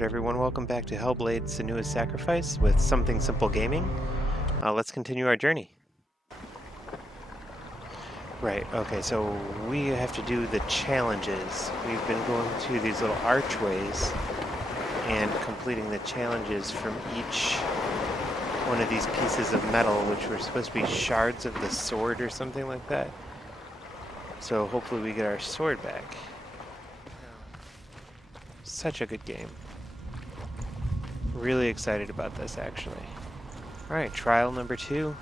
Alright everyone, welcome back to Hellblade, Senua's Sacrifice with Something Simple Gaming. Let's continue our journey. Right, okay, so we have to do the challenges. We've been going to these little archways and completing the challenges from each one of these pieces of metal, which were supposed to be shards of the sword or something like that. So hopefully we get our sword back. Such a good game. Really excited about this, actually. Alright, trial number 2.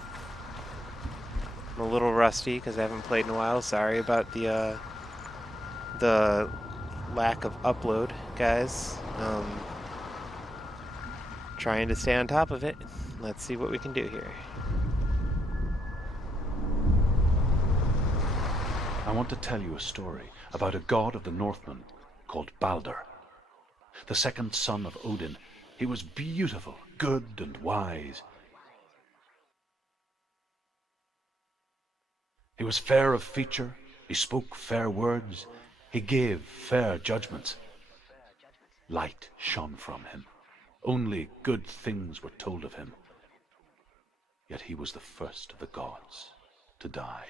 I'm a little rusty because I haven't played in a while. Sorry about the lack of upload, guys. Trying to stay on top of it. Let's see what we can do here. I want to tell you a story about a god of the Northmen called Balder. The second son of Odin. He was beautiful, good, and wise. He was fair of feature, he spoke fair words, he gave fair judgments. Light shone from him. Only good things were told of him. Yet he was the first of the gods to die.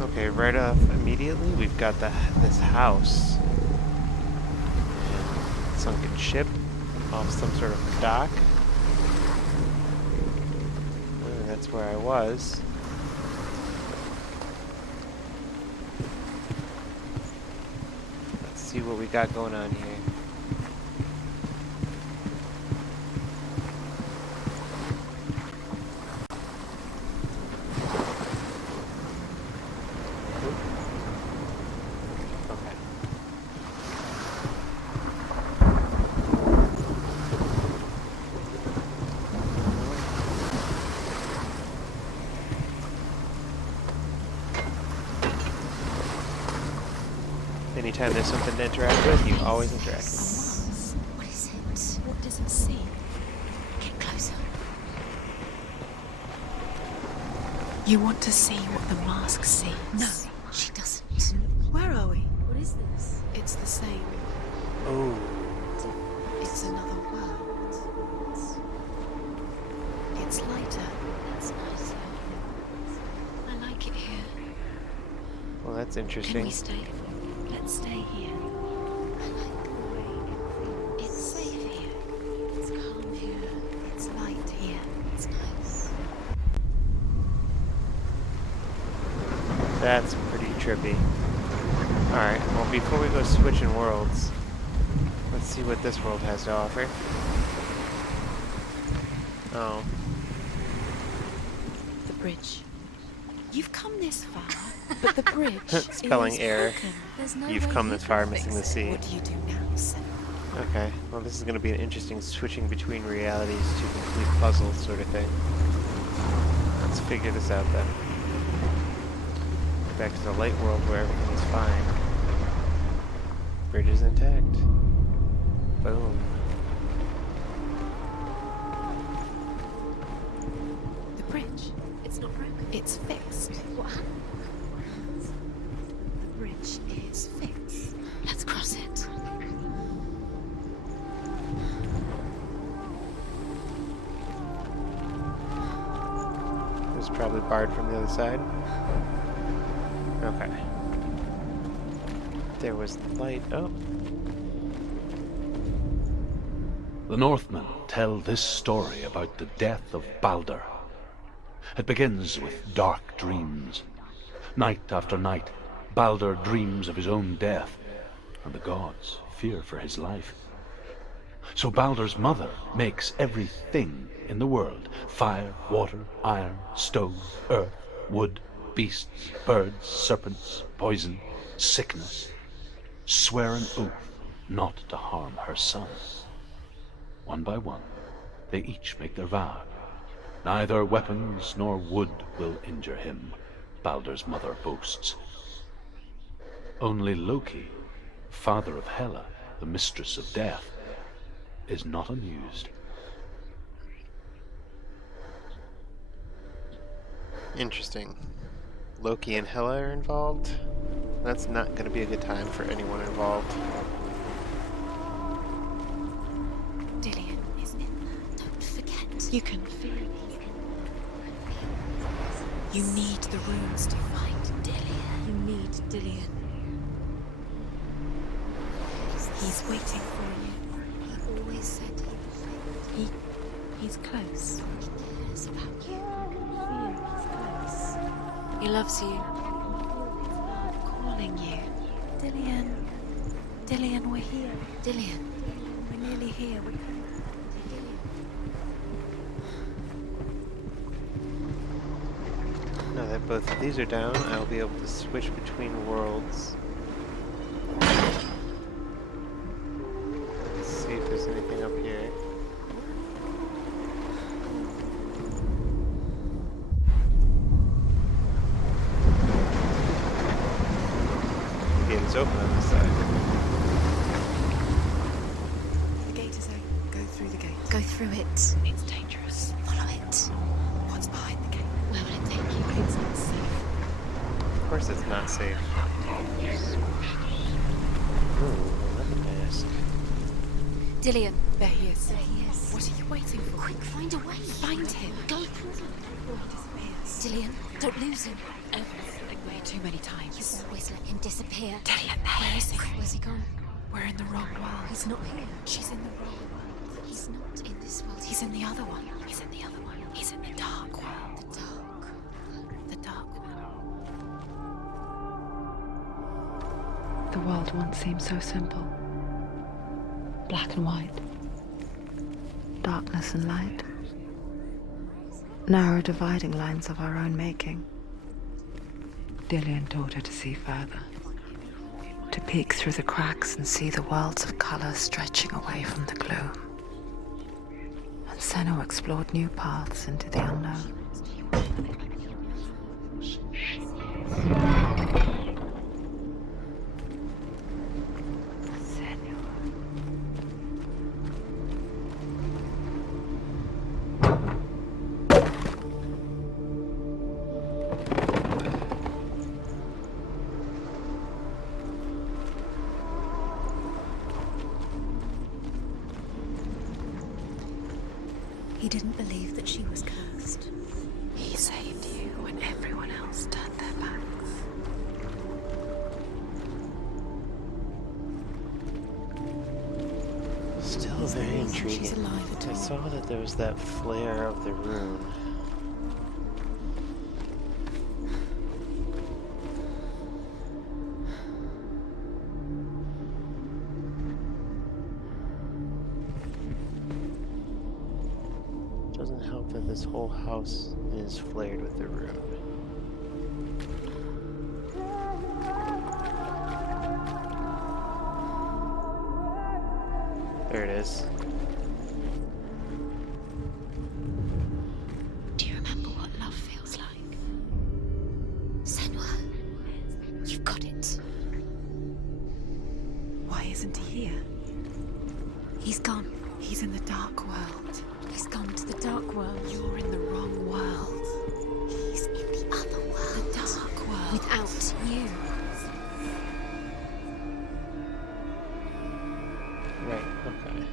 Okay, right off immediately, we've got this house. And sunken ship off some sort of dock. That's where I was. Let's see what we got going on here. Anytime there's something to interact with, you always interact with it. What is it? What does it see? Get closer. You want to see what the mask sees? No, she doesn't. Where are we? What is this? It's the same. Oh. It's another world. It's lighter. It's nicer. I like it here. Well, that's Can interesting. we stay? Let's stay here. I like the way it's safe here. It's calm here. It's light here. It's nice. That's pretty trippy. Alright, well before we go switching worlds, let's see what this world has to offer. Oh. The bridge. You've come this far, but the bridge Spelling is error. broken. There's no You've way come you this can far, fix missing the it. sea. What do you do now, Senua? Okay, well this is going to be an interesting switching between realities to complete puzzle sort of thing. Let's figure this out then. Back to the light world where everything is fine. Bridge is intact. Boom. The bridge. It's not broken. It's fixed. What happened? The bridge is fixed. Let's cross it. It was probably barred from the other side. Okay. There was light. Oh. The Northmen tell this story about the death of Balder. It begins with dark dreams. Night after night, Balder dreams of his own death, and the gods fear for his life. So Balder's mother makes everything in the world: fire, water, iron, stone, earth, wood, beasts, birds, serpents, poison, sickness, swear an oath not to harm her son. One by one, they each make their vow. Neither weapons nor wood will injure him, Balder's mother boasts. Only Loki, father of Hela, the mistress of death, is not amused. Interesting. Loki and Hela are involved. That's not going to be a good time for anyone involved. Dillion is in there. Don't forget. You can feel it. You need the runes to find Dillion. You need Dillion. He's waiting for you. He always said he's close. He cares about you. I can feel he's close. He loves you. Calling you. Dillion. Dillion, we're here. Dillion. We're nearly here. We're coming to Dillion. Now that both of these are down, I'll be able to switch between worlds. Let's see if there's anything up here. The gate is open on this side. The gate is open. Go through the gate. Go through it. It's dangerous. Follow it. What's behind the gate? Where will it take you? It's not safe. Of course it's not safe. Ooh, let me ask. Dillion. There he is. There he is. What are you waiting for? Quick, find a way. Find him. Go through him before he disappears. Dillion, don't lose him. Way too many times. You always let him disappear. Dillion, where is he? Where's he gone? We're in the wrong world. He's not here. She's in the wrong world. He's not in this world. He's in the other one. He's in the other one. He's in the dark world. The dark. The dark world. The world once seemed so simple. Black and white. Darkness and light. Narrow dividing lines of our own making. Dillion taught her to see further. To peek through the cracks and see the worlds of color stretching away from the gloom. And Senua explored new paths into the unknown. He didn't believe that she was cursed. He saved you when everyone else turned their backs. Still very intriguing. She's alive at I all. saw that there was that flare of the rune. Doesn't help that this whole house is flared with the rune. There it is. Do you remember what love feels like? Senua, you've got it. Why isn't he here? He's gone. He's in the dark world. He's gone to the dark world. You're in the wrong world. He's in the other world. The dark world. Without you. Right, okay.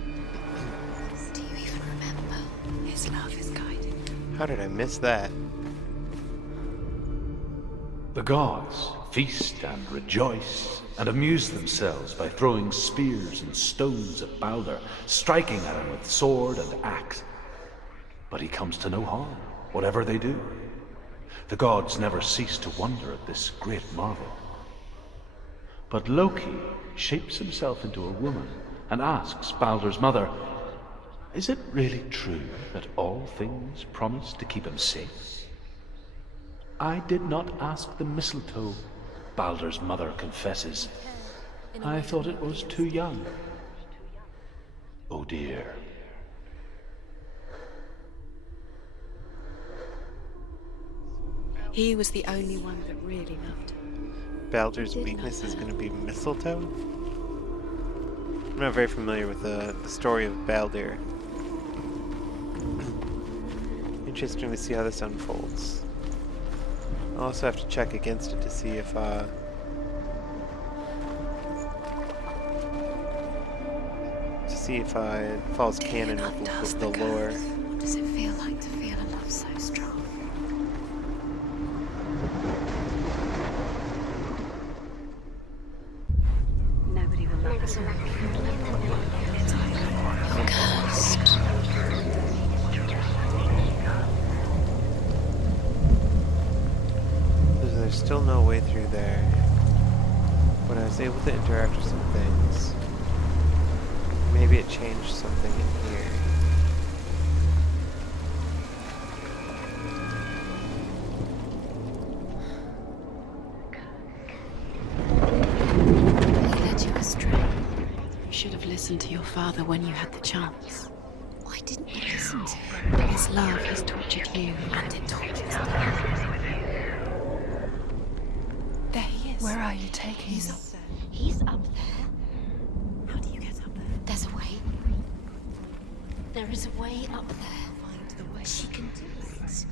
Do you even remember? His love is guiding. How did I miss that? The gods feast and rejoice and amuse themselves by throwing spears and stones at Balder, striking at him with sword and axe. But he comes to no harm, whatever they do. The gods never cease to wonder at this great marvel. But Loki shapes himself into a woman and asks Balder's mother, "Is it really true that all things promise to keep him safe?" "I did not ask the mistletoe," Balder's mother confesses. "I thought it was too young." Oh dear. He was the only one that really loved her. Balder's weakness is going to be mistletoe? I'm not very familiar with the story of Baldur. Interesting to see how this unfolds. I'll also have to check against it to see if it falls canon with the lore. What does it feel like to feel a love so strong? Nobody will love us. You're cursed. There's still no way through there, but I was able to interact with some things. Maybe it changed something in here. He led you astray. You should have listened to your father when you had the chance. Why didn't you listen to him? His love has tortured you, and it tortures them. There he is. Where are you taking him? Up there. He's up there. How do you get up there? There's a way. There is a way up there. Find the way. She can do it.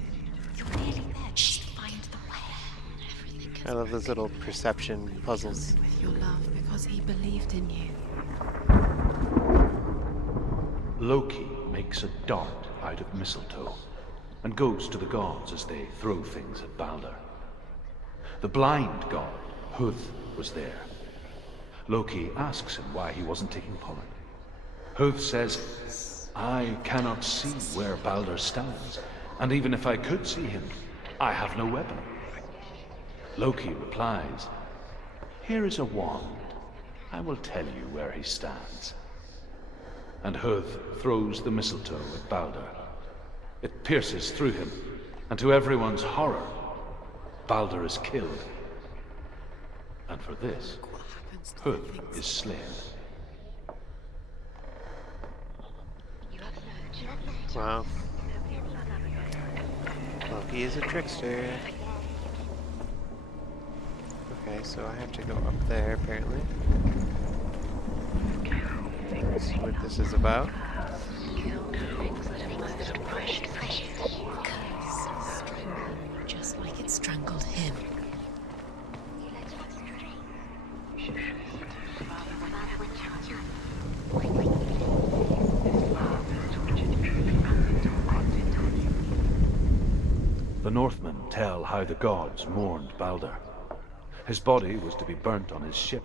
You're nearly there. Just find the way. Everything I love those little perception puzzles. with your love because he believed in you. Loki makes a dart out of mistletoe and goes to the gods as they throw things at Baldur. The blind god, Huth, was there. Loki asks him why he wasn't taking part. Huth says, I cannot see where Baldur stands, and even if I could see him, I have no weapon. Loki replies, here is a wand. I will tell you where he stands. And Huth throws the mistletoe at Baldur. It pierces through him, and to everyone's horror, Baldur is killed. And for this, Huth is slain. Wow. Loki is a trickster. Okay, so I have to go up there, apparently. Let's see what this is about. Just like it strangled him. The Northmen tell how the gods mourned Baldur. His body was to be burnt on his ship,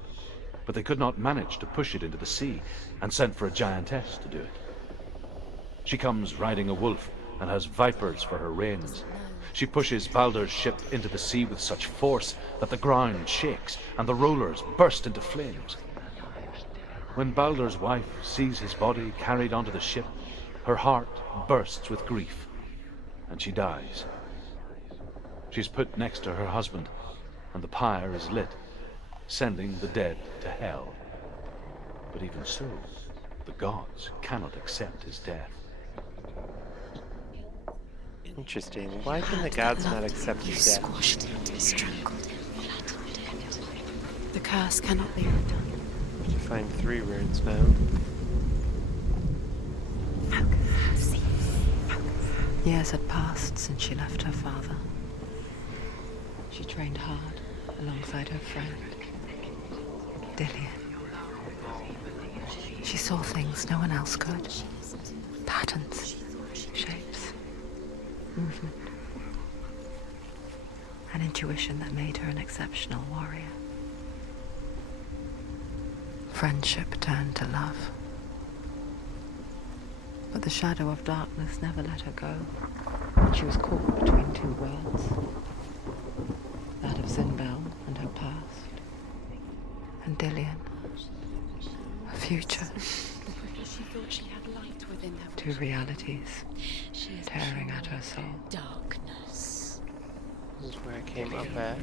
but they could not manage to push it into the sea and sent for a giantess to do it. She comes riding a wolf and has vipers for her reins. She pushes Baldur's ship into the sea with such force that the ground shakes and the rollers burst into flames. When Baldur's wife sees his body carried onto the ship, her heart bursts with grief, and she dies. She's put next to her husband, and the pyre is lit, sending the dead to hell. But even so, the gods cannot accept his death. Interesting. Why can the gods not accept You his death? squashed it, strangled him, flattened it. The curse cannot be undone. I can find 3 runes now. Years had passed since she left her father. She trained hard alongside her friend, Dillion. She saw things no one else could. Patterns, shapes, movement. An intuition that made her an exceptional warrior. Friendship turned to love. But the shadow of darkness never let her go. She was caught between 2 worlds. That of Zinbel and her past. And Dillion. A future. She thought she had light within her. 2 realities She is tearing at her soul. darkness. This is where I came up at.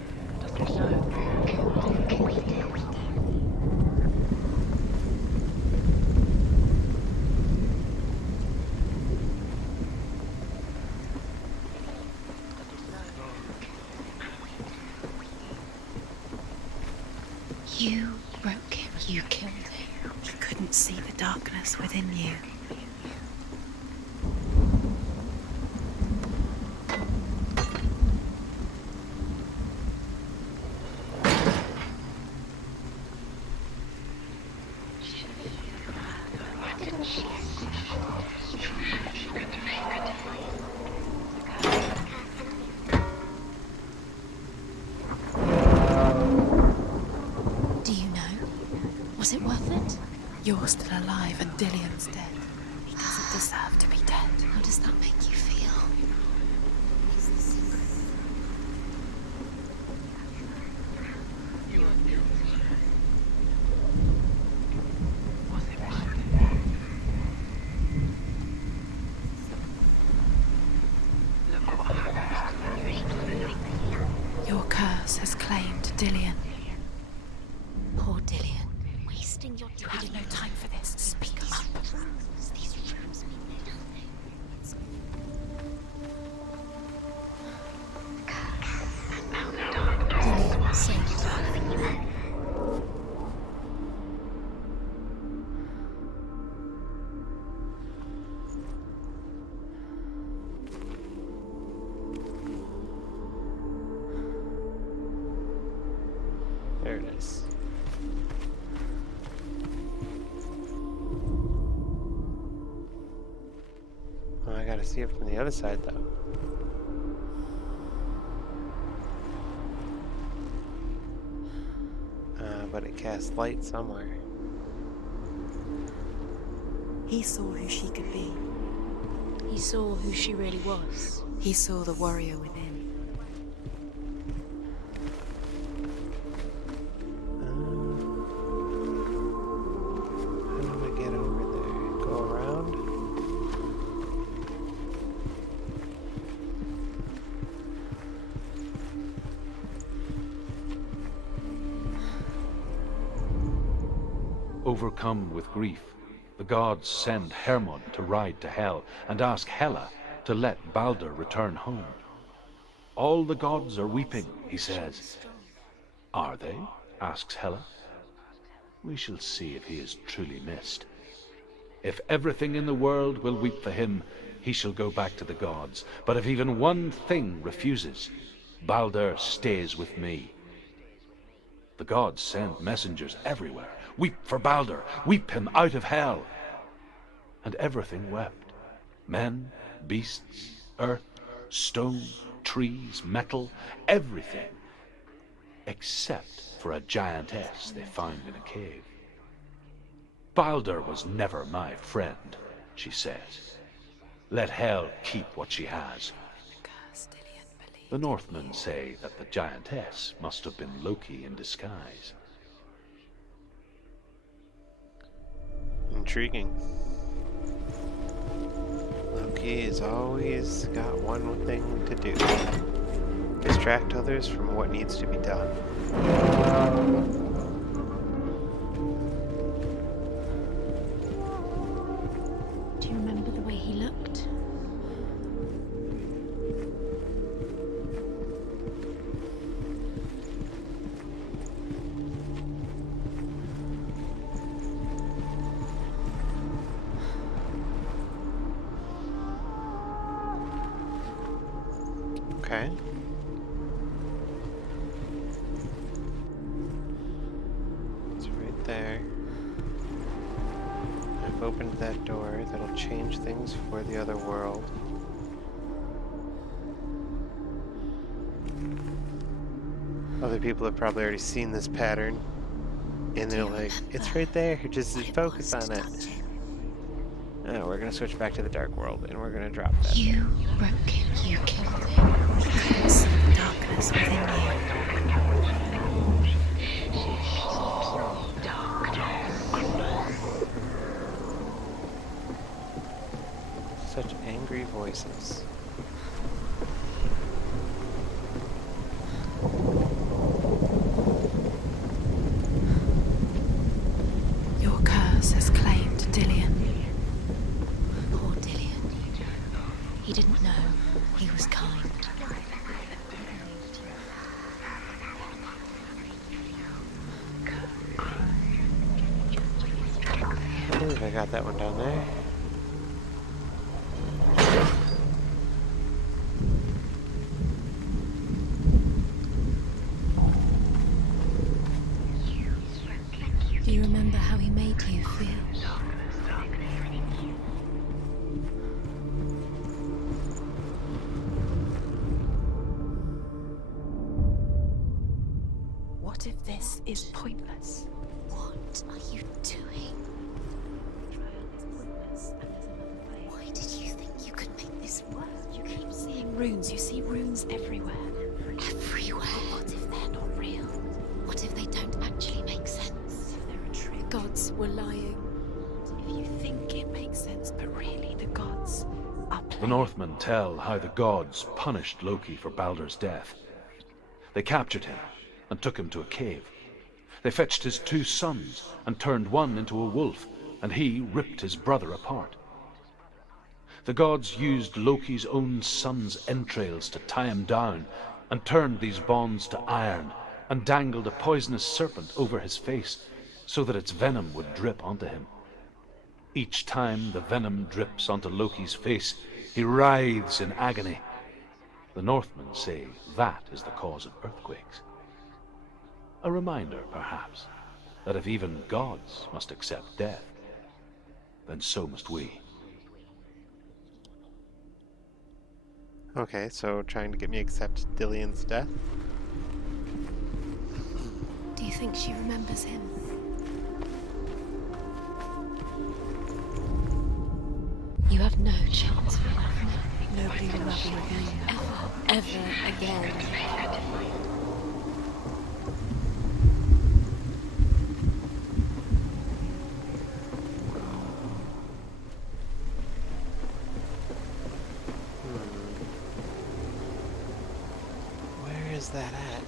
You broke him You killed him. He couldn't see the darkness within you. Do you know? Was it worth it? You're still alive and Dillion's dead. He doesn't deserve to be dead. How does that make you feel? It's the secret. Your curse has claimed Dillion. Poor Dillion. Wasting your You have no time for this. Speak up. These rooms mean nothing. Dillion saved. There it is. Oh, I gotta see it from the other side, though. But it casts light somewhere. He saw who she could be. He saw who she really was. He saw the warrior within. How do I get over there? Go around? Overcome with grief, the gods send Hermod to ride to Hell and ask Hela to let Balder return home. All the gods are weeping, he says. Are they? Asks Hela. We shall see if he is truly missed. If everything in the world will weep for him, he shall go back to the gods. But if even one thing refuses, Balder stays with me. The gods send messengers everywhere. Weep for Balder, weep him out of Hell. And everything wept. Men, beasts, earth, stone, trees, metal, everything. Except for a giantess they found in a cave. Balder was never my friend, she says. Let Hel keep what she has. The Northmen say that the giantess must have been Loki in disguise. Intriguing. Loki has always got one thing to do. Distract others from what needs to be done. Do you remember the way he looked? Okay. It's right there. I've opened that door. That'll change things for the other world. Other people have probably already seen this pattern. And they're like, it's right there. Just focus on it. Oh, we're gonna switch back to the dark world and we're gonna drop that. You broke him. You killed him. He couldn't see the darkness within you. Such angry voices. Your curse has claimed Dillion. Poor Dillion. He didn't know. He was kind. I got that one down there. Do you remember how he made you feel? What if this is pointless? What are you doing? Why did you think you could make this work? You keep seeing runes. You see runes everywhere. Everywhere? But what if they're not real? What if they don't actually make sense? What if they're a trick? The gods were lying. If you think it makes sense, but really the gods are playing. The Northmen tell how the gods punished Loki for Baldur's death. They captured him and took him to a cave. They fetched his 2 sons and turned one into a wolf, and he ripped his brother apart. The gods used Loki's own son's entrails to tie him down, and turned these bonds to iron, and dangled a poisonous serpent over his face, so that its venom would drip onto him. Each time the venom drips onto Loki's face, he writhes in agony. The Northmen say that is the cause of earthquakes. A reminder, perhaps, that if even gods must accept death, then so must we. Okay, so trying to get me to accept Dillion's death. Do you think she remembers him? You have no chance for love. Nobody will love you again. Ever again. Where is that at?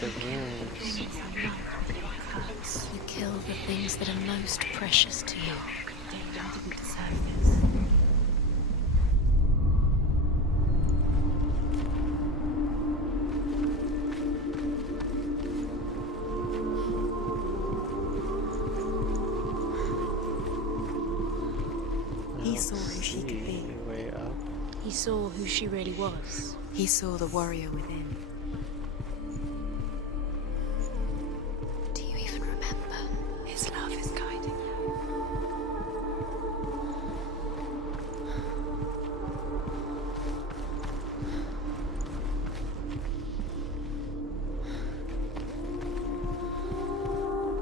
The runes. You kill the things that are most precious to you. Dillion didn't deserve this. He saw who she could be. Way up. He saw who she really was. He saw the warrior within. Do you even remember? His love is guiding you.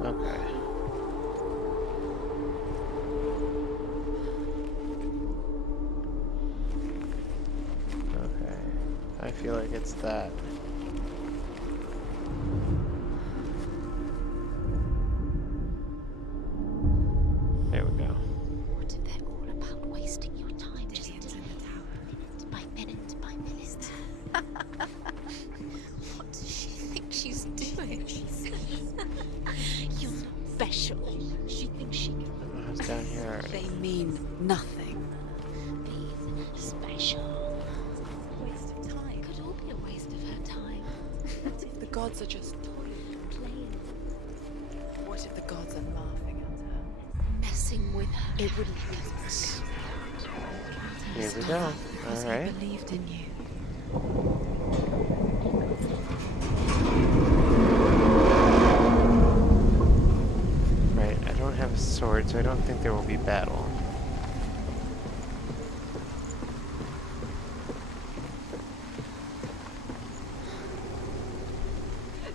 Okay. Okay. I feel like it's that. There we go. What if they're all about wasting your time? Dillion's in the tower. Minute by minute. What does she think she's doing? You're special. She thinks she can I was down here already. They mean nothing. be special. Waste of time. Could all be a waste of her time. What if the gods are just Playing, What if the gods are laughing at her? messing with her. It wouldn't be as Here we go. because Alright. he believed in you. Right, I don't have a sword, so I don't think there will be battle.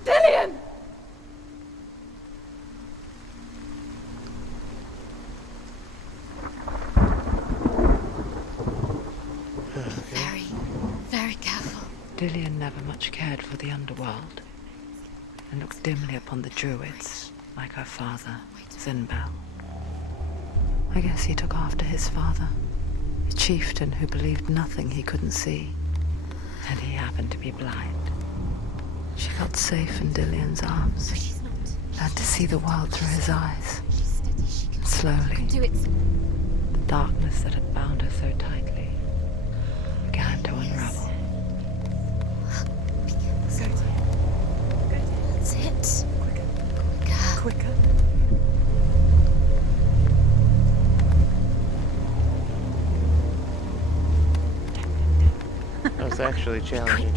Dillion! Very, very careful. Dillion never much cared for the underworld, and looked dimly upon the druids, like her father, Zinbel. I guess he took after his father, a chieftain who believed nothing he couldn't see, and he happened to be blind. She felt safe in Dillion's arms, She's not. learned to see the world through his eyes. She's steady. She can Slowly, do it. the darkness that had bound her so tightly began to unravel. That's it. Quicker. was actually challenging.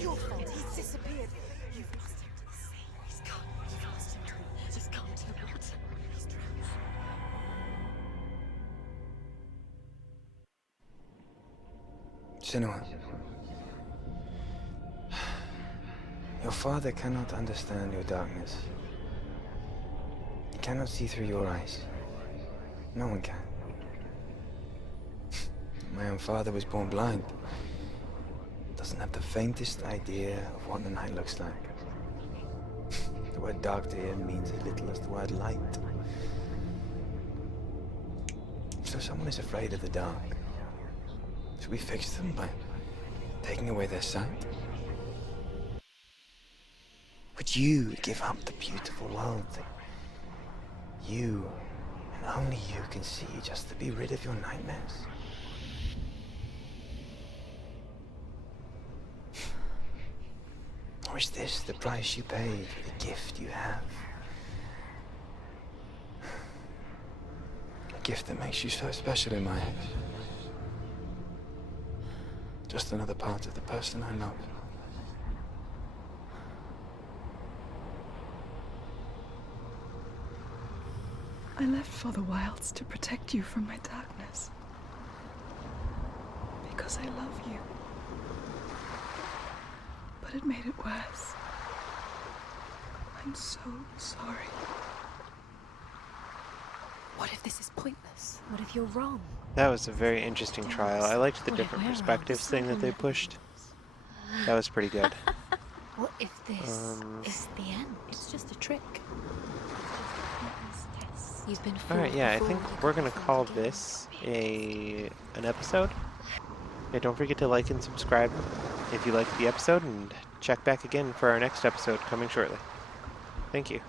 Your fault. He's disappeared. You've lost him to the sea. He's gone. You've lost him to the... He's gone to the water. He's drowned. Senua, your father cannot understand your darkness. He cannot see through your eyes. No one can. My own father was born blind. Doesn't have the faintest idea of what the night looks like. The word dark to him means as little as the word light. So someone is afraid of the dark. Should we fix them by taking away their sight? Would you give up the beautiful world that you and only you can see just to be rid of your nightmares? Or is this the price you pay for the gift you have? A gift that makes you so special in my eyes. Just another part of the person I love. I left for the wilds to protect you from my darkness. Because I love you. But it made it worse. I'm so sorry. What if this is pointless? What if you're wrong? That was a very interesting trial. I liked the different perspectives thing that they pushed. That was pretty good. What if this is the end? It's just a trick. You've been Alright, yeah, I fooled think before, we're you gonna can't call fool again. this an episode. Yeah, don't forget to like and subscribe if you liked the episode, and check back again for our next episode coming shortly. Thank you.